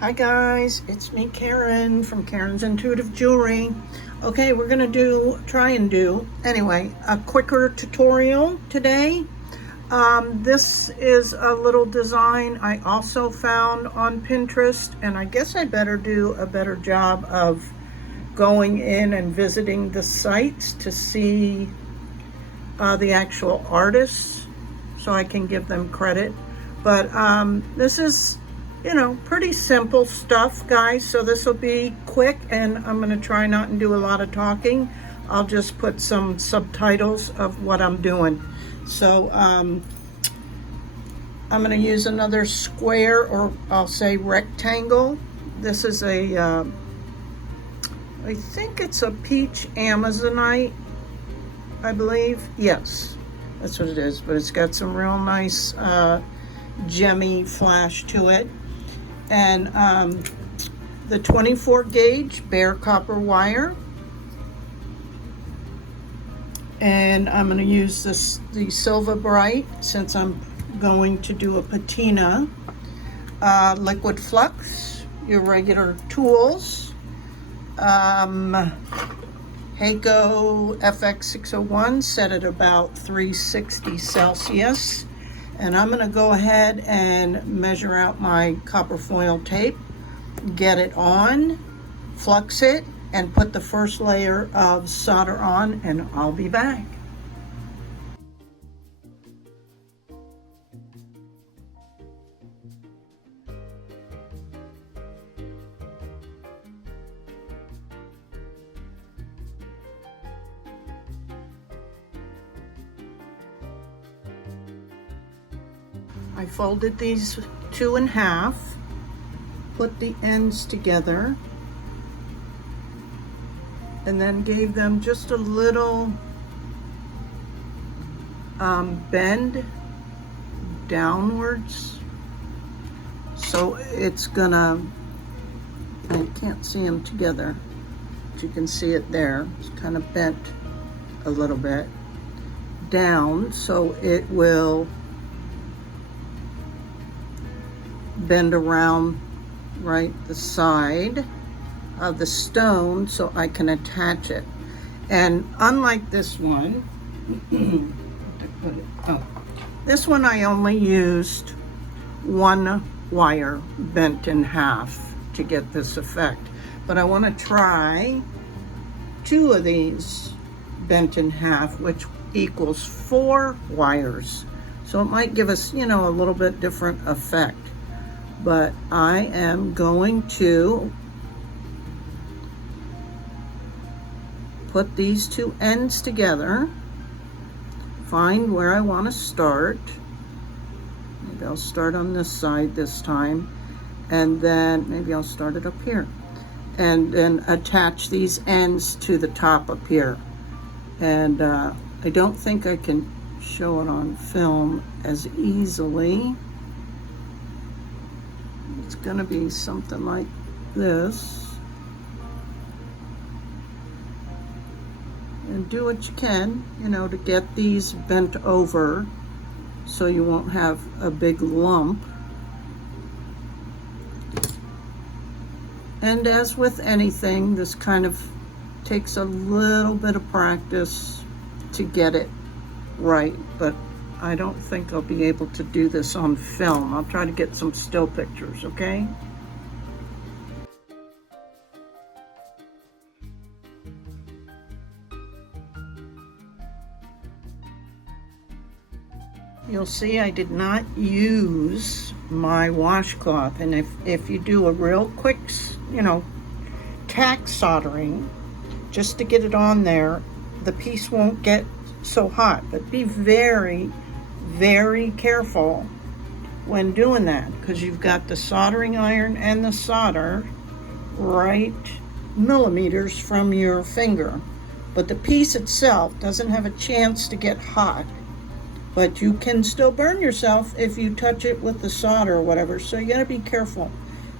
Hi guys, it's me Karen from Karen's Intuitive Jewelry. Okay, we're gonna try and do a quicker tutorial today. This is a little design I also found on Pinterest, and I guess I better do a better job of going in and visiting the sites to see the actual artists so I can give them credit. But this is pretty simple stuff, guys, so this will be quick, and I'm going to try not and do a lot of talking. I'll just put some subtitles of what I'm doing. So I'm going to use another square, or I'll say rectangle. This is I think it's a peach amazonite, I believe. Yes, that's what it is, but it's got some real nice gemmy flash to it. And the 24 gauge bare copper wire, and I'm going to use the Silver Bright since I'm going to do a patina. Liquid flux, your regular tools, Heiko FX601 set at about 360 Celsius. And I'm going to go ahead and measure out my copper foil tape, get it on, flux it, and put the first layer of solder on, and I'll be back. I folded these two in half, put the ends together, and then gave them just a little bend downwards. So it's gonna, I can't see them together, but you can see it there. It's kind of bent a little bit down, so it will bend around right the side of the stone so I can attach it. And unlike this one, this one I only used one wire bent in half to get this effect. But I want to try two of these bent in half, which equals 4 wires. So it might give us, a little bit different effect. But I am going to put these two ends together, find where I want to start. Maybe I'll start on this side this time, and then maybe I'll start it up here, and then attach these ends to the top up here. And I don't think I can show it on film as easily. It's gonna be something like this. And do what you can, to get these bent over so you won't have a big lump. And as with anything, this kind of takes a little bit of practice to get it right, but I don't think I'll be able to do this on film. I'll try to get some still pictures, okay? You'll see I did not use my washcloth, and if you do a real quick, tack soldering, just to get it on there, the piece won't get so hot. But be very, very careful when doing that, because you've got the soldering iron and the solder right millimeters from your finger, but the piece itself doesn't have a chance to get hot, but you can still burn yourself if you touch it with the solder or whatever. So you got to be careful.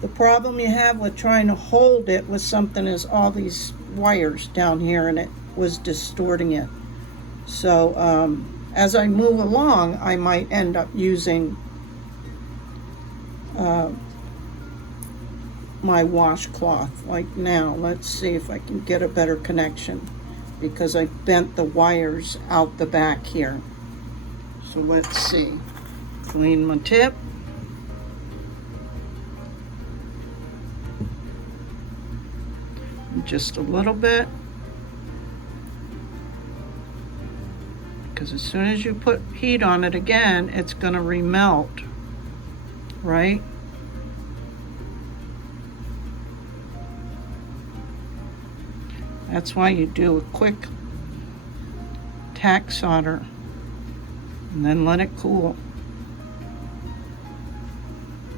The problem you have with trying to hold it with something is all these wires down here, and it was distorting it. So as I move along, I might end up using my washcloth. Like now, let's see if I can get a better connection, because I bent the wires out the back here. So let's see. Clean my tip. Just a little bit. Because as soon as you put heat on it again, it's going to remelt, right? That's why you do a quick tack solder and then let it cool.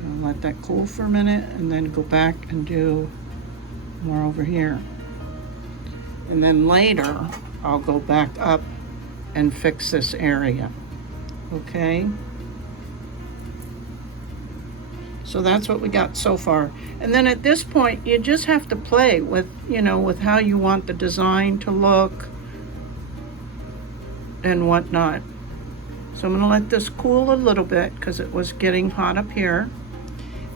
And let that cool for a minute and then go back and do more over here. And then later, I'll go back up and fix this area, okay? So that's what we got so far. And then at this point, you just have to play with, you know, with how you want the design to look and whatnot. So I'm gonna let this cool a little bit because it was getting hot up here.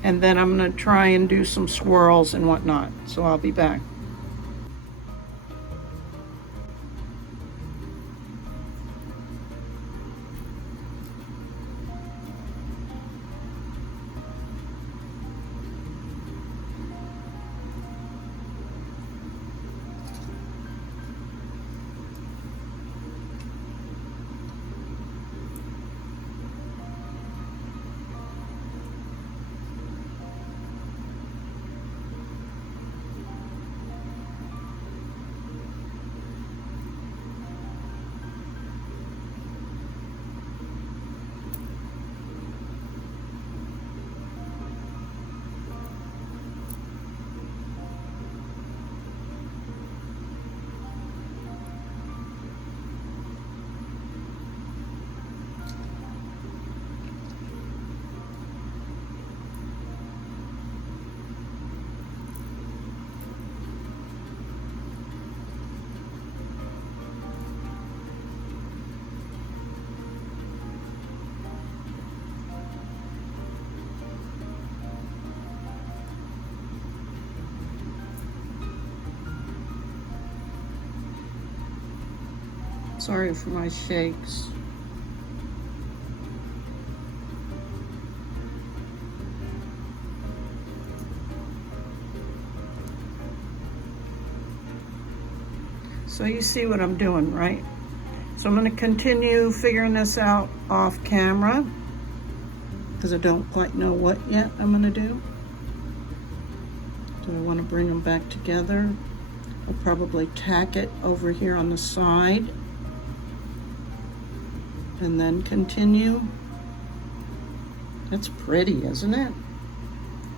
And then I'm gonna try and do some swirls and whatnot. So I'll be back. Sorry for my shakes. So you see what I'm doing, right? So I'm going to continue figuring this out off camera because I don't quite know what yet I'm going to do. Do I want to bring them back together? I'll probably tack it over here on the side and then continue. That's pretty, isn't it?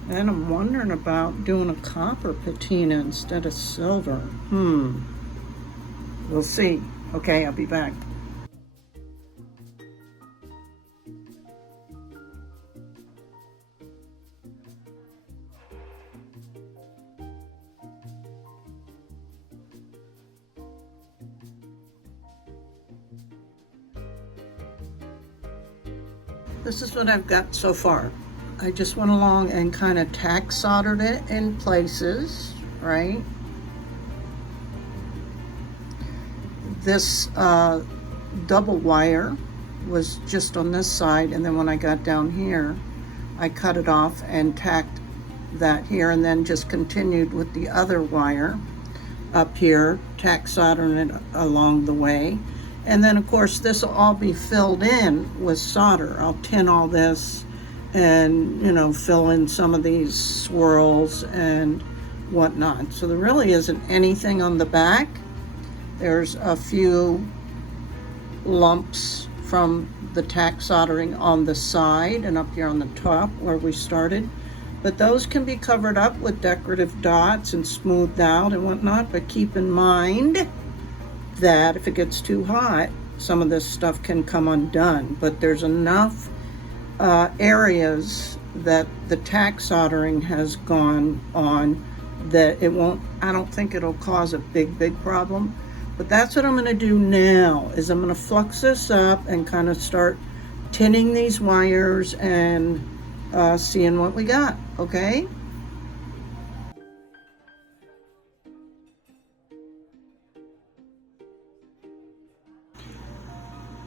And I'm wondering about doing a copper patina instead of silver. We'll see. Okay, I'll be back. This is what I've got so far. I just went along and kind of tack soldered it in places, right? This double wire was just on this side, and then when I got down here, I cut it off and tacked that here, and then just continued with the other wire up here, tack soldering it along the way. And then of course this will all be filled in with solder. I'll tin all this and, you know, fill in some of these swirls and whatnot. So there really isn't anything on the back. There's a few lumps from the tack soldering on the side and up here on the top where we started. But those can be covered up with decorative dots and smoothed out and whatnot. But keep in mind that if it gets too hot, some of this stuff can come undone. But there's enough areas that the tack soldering has gone on that it won't, I don't think it'll cause a big problem. But that's what I'm going to do now, is I'm going to flux this up and kind of start tinning these wires and seeing what we got, okay?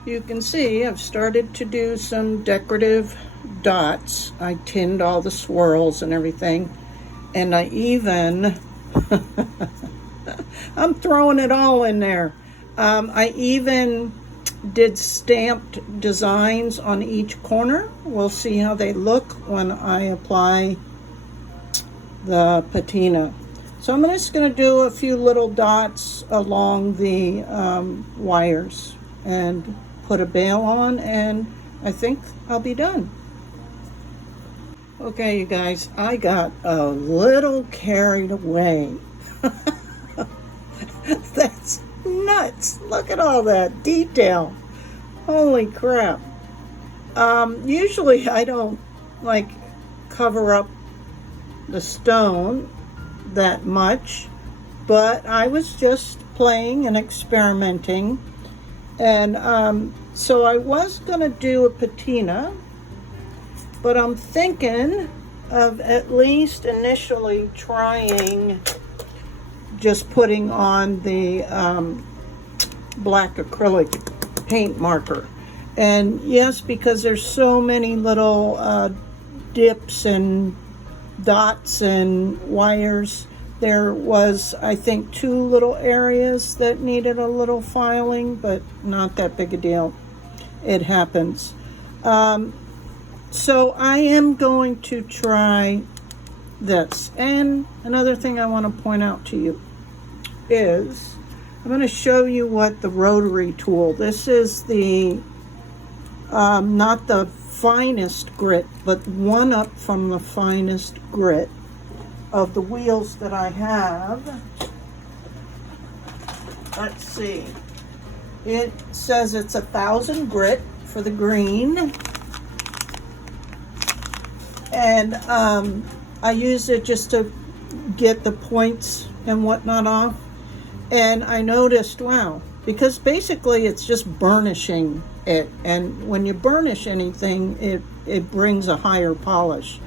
you can see I've started to do some decorative dots. I tinned all the swirls and everything, and I even I'm throwing it all in there. I even did stamped designs on each corner. We'll see how they look when I apply the patina. So I'm just going to do a few little dots along the wires and put a bail on, and I think I'll be done. Okay, you guys, I got a little carried away. That's nuts. Look at all that detail. Holy crap. Usually I don't like cover up the stone that much, but I was just playing and experimenting, and so I was gonna do a patina, but I'm thinking of at least initially trying just putting on the black acrylic paint marker. And yes, because there's so many little dips and dots and wires, there was, I think, 2 little areas that needed a little filing, but not that big a deal. It happens. So I am going to try this. And another thing I want to point out to you is I'm going to show you what the rotary tool, this is the not the finest grit, but one up from the finest grit of the wheels that I have. Let's see, it says it's 1,000 grit for the green, and I used it just to get the points and whatnot off. And I noticed, wow, because basically it's just burnishing it. And when you burnish anything, it brings a higher polish.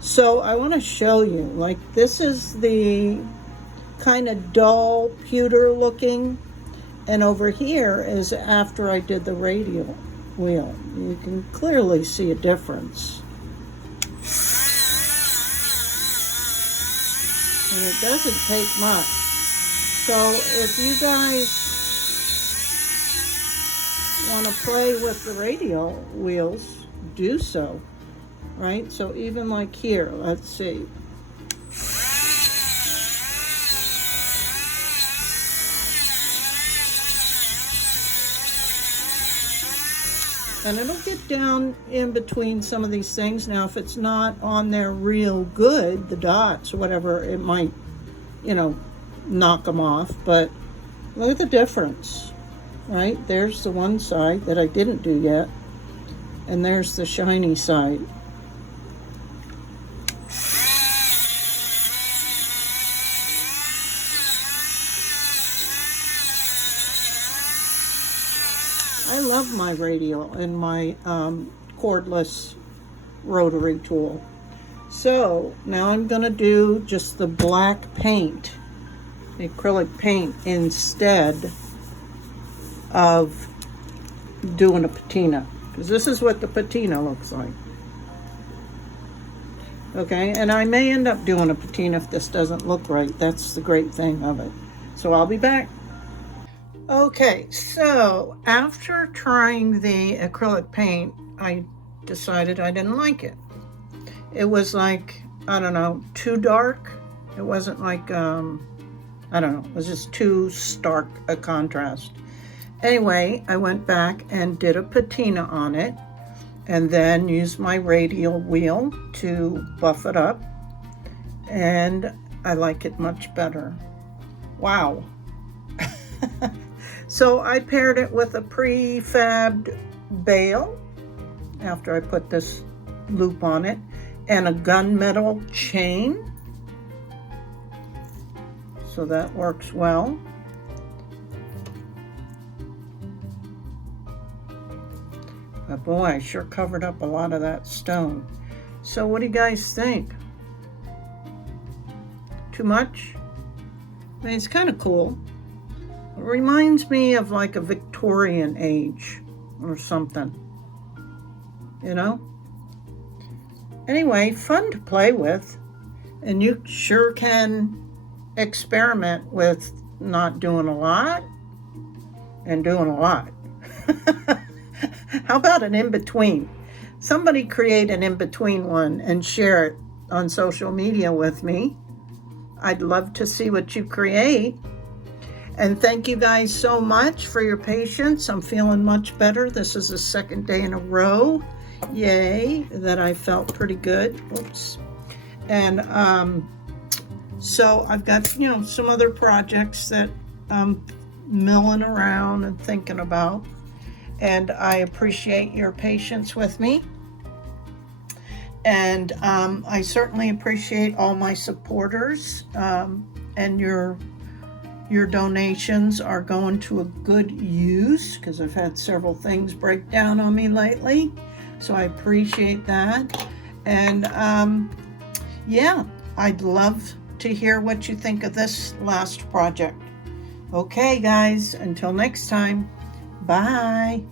So I want to show you, like, this is the kind of dull pewter looking. And over here is after I did the radial wheel. You can clearly see a difference. And it doesn't take much. So if you guys want to play with the radial wheels, do so, right? So even like here, let's see. And it'll get down in between some of these things. Now, if it's not on there real good, the dots or whatever, it might, you know, knock them off. But look at the difference, right? There's the one side that I didn't do yet, and there's the shiny side. I love my radial and my cordless rotary tool. So now I'm going to do just the black paint, the acrylic paint, instead of doing a patina, because this is what the patina looks like. Okay, and I may end up doing a patina if this doesn't look right. That's the great thing of it. So I'll be back. Okay, so after trying the acrylic paint, I decided I didn't like it. It was like, I don't know, too dark. It wasn't like, I don't know, it was just too stark a contrast. Anyway, I went back and did a patina on it, and then used my radial wheel to buff it up, and I like it much better. Wow. So I paired it with a prefabbed bail after I put this loop on it, and a gunmetal chain. So that works well. But boy, I sure covered up a lot of that stone. So what do you guys think? Too much? I mean, it's kind of cool. It reminds me of like a Victorian age or something, you know? Anyway, fun to play with. And you sure can experiment with not doing a lot and doing a lot. How about an in-between? Somebody create an in-between one and share it on social media with me. I'd love to see what you create. And thank you guys so much for your patience. I'm feeling much better. This is the second day in a row, yay, that I felt pretty good. Oops. And so I've got, some other projects that I'm milling around and thinking about. And I appreciate your patience with me. And I certainly appreciate all my supporters, and your donations are going to a good use, because I've had several things break down on me lately. So I appreciate that. And yeah, I'd love to hear what you think of this last project. Okay, guys, until next time, bye.